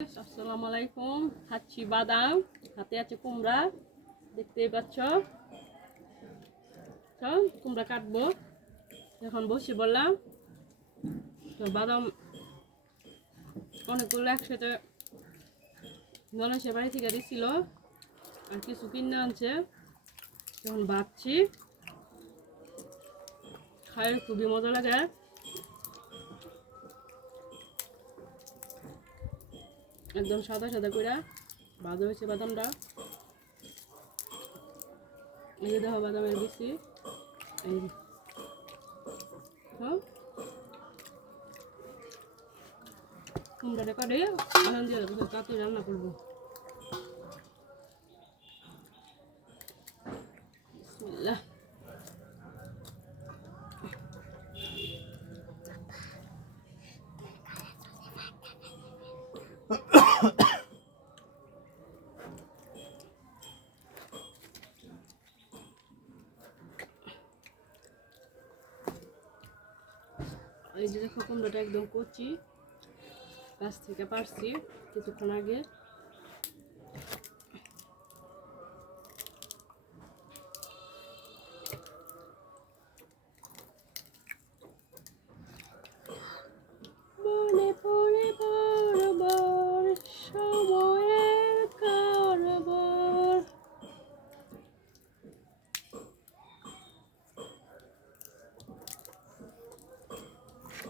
আসসালামু আলাইকুম। খাচ্ছি বাদাম, হাতে আছে কুমড়া, দেখতেই পাচ্ছ। কুমড়া কাটবো, এখন বসে বললাম। তো বাদাম অনেকগুলো একসাথে নলেশের বাড়ি থেকে দিছিল, আর কিছু কিনে আনছে। এখন ভাবছি, খাই খুবই মজা লাগে। একদম সাদা সাদা করে ভাজা হয়েছে বাদামটা। এই যে দেখো বাদামের বিচি, এই যে কুমড়াটা কাটে আনন্দ দিয়ে তাতে রান্না করবো। বিসমিল্লাহ। এই যে দেখো কুমড়োটা একদম কচি, গাছ থেকে পারছি কিছুক্ষণ আগে। মনে পড়ে বারবার সময়ের কারবার।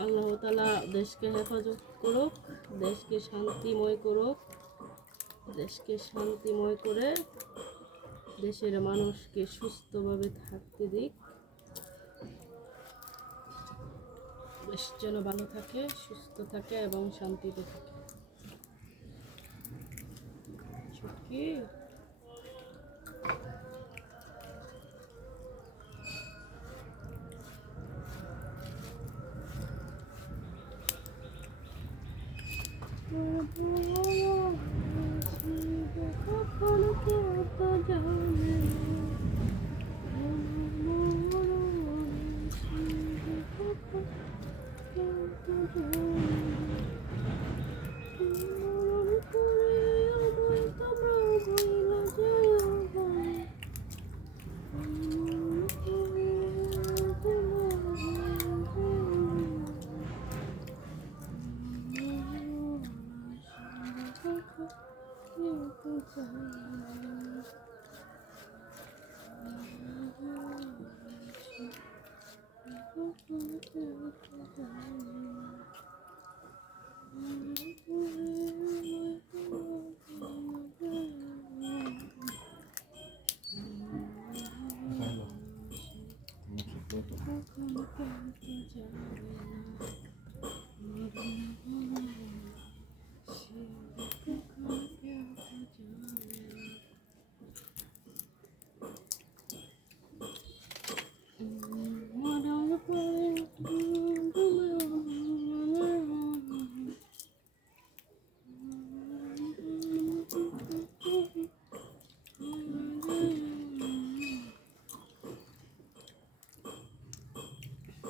আল্লাহ তাআলা দেশকে হেফাজত করুক, দেশকে শান্তিময় করুক, দেশকে শান্তিময় করে দেশের মানুষকে সুস্থভাবে থাকতে দিক। দেশ যেন ভালো থাকে, সুস্থ থাকে এবং শান্তিতে থাকে। সত্যি কখনো কেউ তো জানে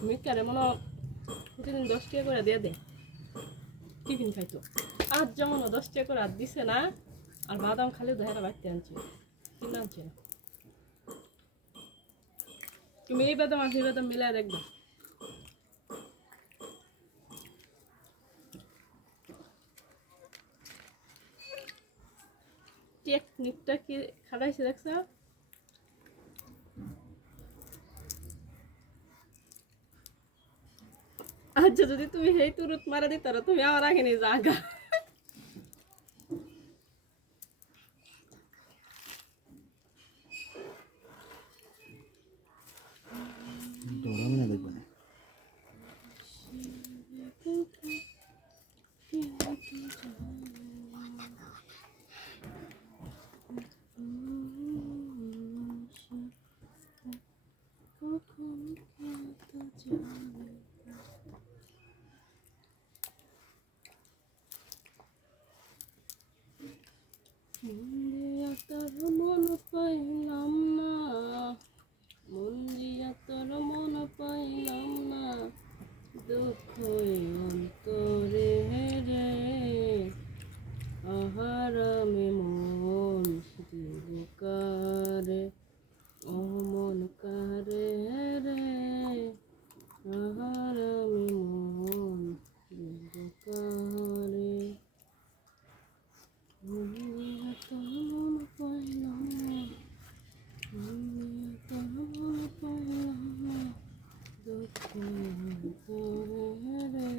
মিটকারে মনে প্রতিদিন 10 টাকা করে দিয়ে দেয়, টিফিন খাইতো। আজ যেমন 10 টাকা করে আর দিছে না, আর বাদাম খালি দেহাটা বাড়তে আনছে, কিনে আনছে না। তুমি এই বাদাম আর সেই বাদাম মিলাই দেখবা, টেকনিকটা কি খাটাইছে দেখছো। আচ্ছা, যদি তুমি সেই তুরুত মারা দিত তুমি আমার আগে নিয়ে জাগা। মন পাইলাম না, মন দিয়া তোর মন পাইলাম না, দুঃখ অন্তরে রে আহারামে মন দিবকারে অমন কারে রে আহারামে মন দিবকারে তোর মন পাইলাম না তোর মন পাইলাম না দুঃখ করে রে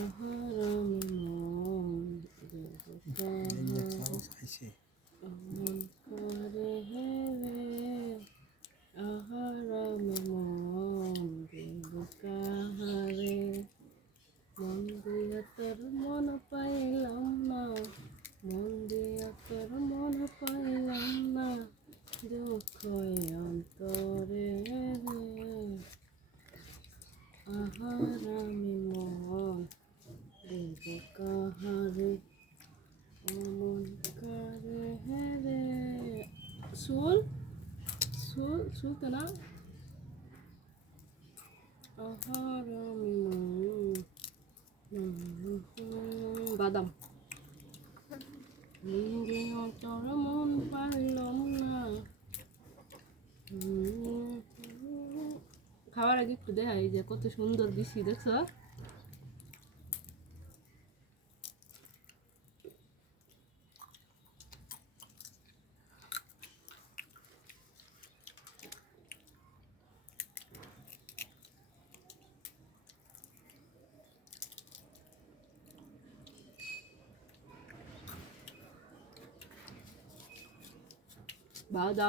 আহারামে মন দিবকারে অমন করে রে আহারামে মন দিবকারে মন দিয়া তোর মন পাইলাম না মন দিয়া তোর মন পাইলাম না দুঃখ অন্তরে রে আহারামে মন দিবকারে অমন করে রে সুল সুল সুলতে না আহারামে বাদাম তোর মন পাইলাম না খাওয়ার আগে একটু দেখাই যে কত সুন্দর দিছি দেখছ বাদাম